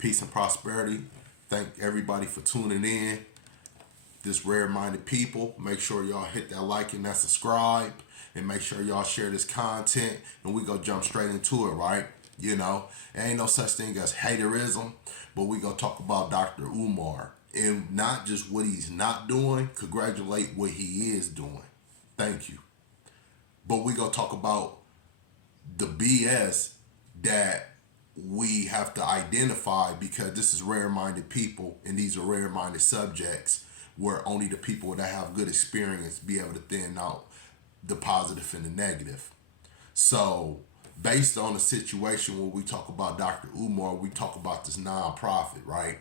Peace and prosperity. Thank everybody for tuning in. This rare-minded people. Make sure y'all hit that like and that subscribe, and make sure y'all share this content. And we go jump straight into it, right? You know, there ain't no such thing as haterism, but we gonna talk about Dr. Umar and not just what he's not doing. Congratulate what he is doing. Thank you. But we gonna talk about the BS that we have to identify, because this is rare-minded people and these are rare-minded subjects where only the people that have good experience be able to thin out the positive and the negative. So based on the situation where we talk about Dr. Umar, we talk about this nonprofit, right?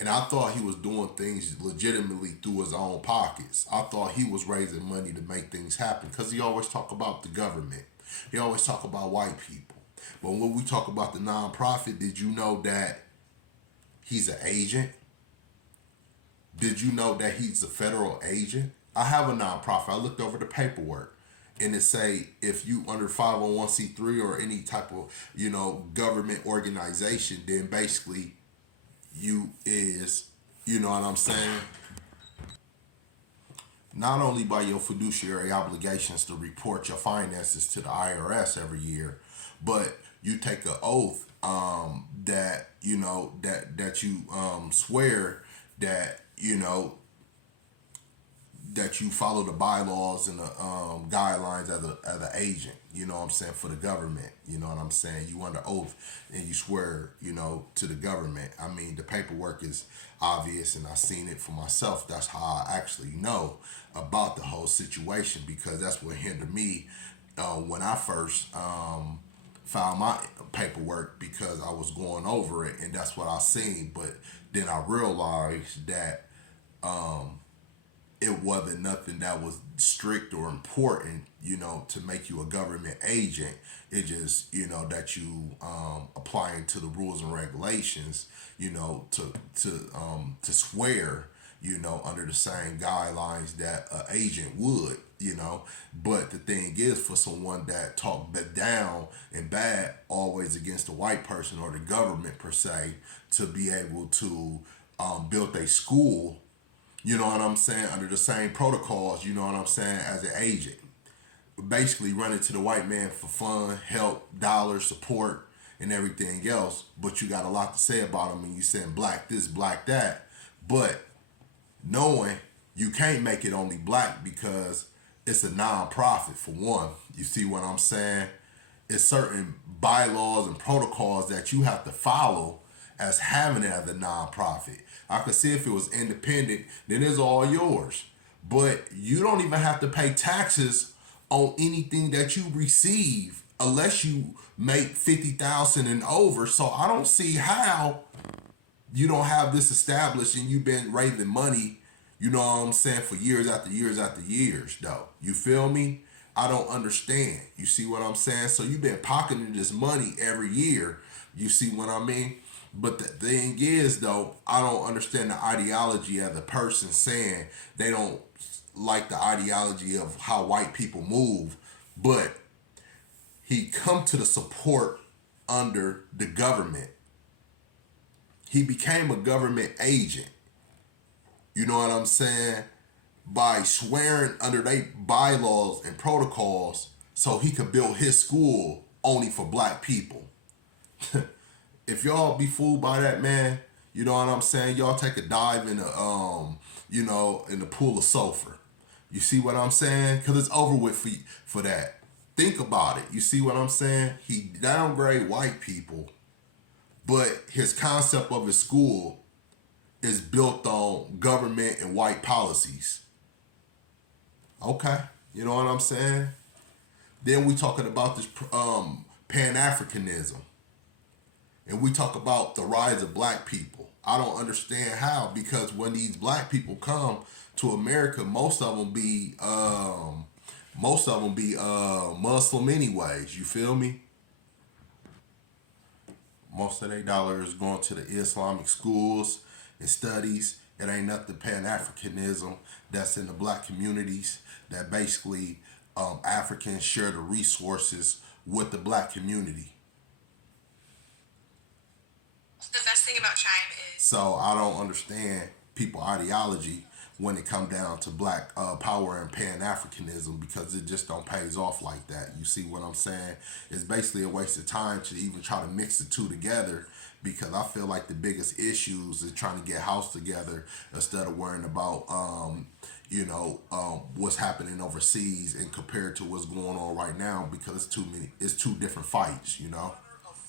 And I thought he was doing things legitimately through his own pockets. I thought he was raising money to make things happen, because he always talk about the government. He always talk about white people. But when we talk about the nonprofit, did you know that he's an agent? Did you know that he's a federal agent? I have a nonprofit. I looked over the paperwork, and it say if you under 501c3 or any type of, government organization, then basically you is, you know what I'm saying? Not only by your fiduciary obligations to report your finances to the IRS every year, but you take an oath that you swear that that you follow the bylaws and the guidelines as an agent, you know what I'm saying, for the government. You know what I'm saying? You under oath and you swear, to the government. I mean, the paperwork is obvious, and I've seen it for myself. That's how I actually know about the whole situation, because that's what hindered me when I first found my paperwork, because I was going over it and that's what I seen. But then I realized that it wasn't nothing that was strict or important, to make you a government agent. It just, that you applying to the rules and regulations, to swear, under the same guidelines that an agent would, But the thing is, for someone that talk down and bad always against the white person or the government per se, to be able to build a school, you know what I'm saying, under the same protocols, you know what I'm saying, as an agent. Basically running to the white man for fun, help, dollars, support, and everything else. But you got a lot to say about them, and you saying black this, black that. But knowing you can't make it only black, because it's a non-profit, for one. You see what I'm saying? It's certain bylaws and protocols that you have to follow as having it as a non-profit. I could see if it was independent, then it's all yours. But you don't even have to pay taxes on anything that you receive unless you make 50,000 and over. So I don't see how you don't have this established and you've been raising money, you know what I'm saying, for years after years after years, though. You feel me? I don't understand. You see what I'm saying? So you've been pocketing this money every year. You see what I mean? But the thing is, though, I don't understand the ideology of the person saying they don't like the ideology of how white people move. But he come to the support under the government. He became a government agent. You know what I'm saying? By swearing under their bylaws and protocols so he could build his school only for black people. If y'all be fooled by that, man, you know what I'm saying? Y'all take a dive in the, in the pool of sulfur. You see what I'm saying? Because it's over with for that. Think about it. You see what I'm saying? He downgrade white people, but his concept of his school is built on government and white policies. Okay, you know what I'm saying? Then we talking about this Pan-Africanism. And we talk about the rise of black people. I don't understand how, because when these black people come to America, most of them be Muslim anyways. You feel me? Most of their dollars going to the Islamic schools and studies. It ain't nothing Pan-Africanism that's in the black communities, that basically Africans share the resources with the black community. The best thing about Chime is So I don't understand people ideology when it come down to black power and pan-Africanism, because it just don't pays off like that. You see what I'm saying? It's basically a waste of time to even try to mix the two together, because I feel like the biggest issues is trying to get house together instead of worrying about what's happening overseas and compared to what's going on right now, because it's two different fights, of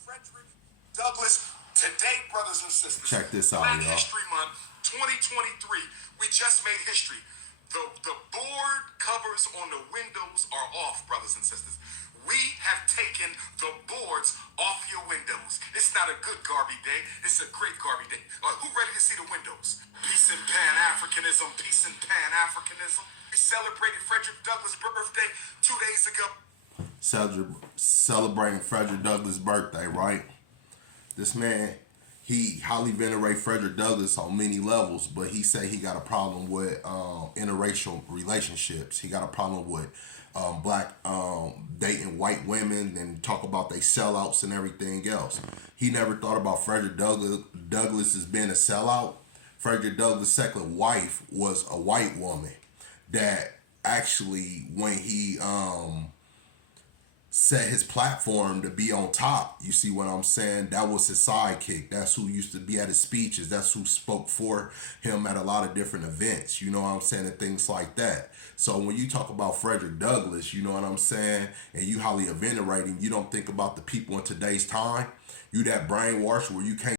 Frederick Douglass. Today, brothers and sisters, Check this out, Black y'all. History Month 2023. We just made history. The board covers on the windows are off, brothers and sisters. We have taken the boards off your windows. It's not a good Garvey day. It's a great Garvey day. Who ready to see the windows? Peace and Pan-Africanism. Peace and Pan-Africanism. We celebrated Frederick Douglass' birthday 2 days ago. Celebrating Frederick Douglass' birthday, right? This man, he highly venerate Frederick Douglass on many levels, but he said he got a problem with interracial relationships. He got a problem with black dating white women and talk about they sellouts and everything else. He never thought about Frederick Douglass as being a sellout. Frederick Douglass' second wife was a white woman that actually, when he set his platform to be on top. You see what I'm saying? That was his sidekick. That's who used to be at his speeches. That's who spoke for him at a lot of different events. You know what I'm saying? And things like that. So when you talk about Frederick Douglass, you know what I'm saying? And you highly venerating, you don't think about the people in today's time. You that brainwash where you can't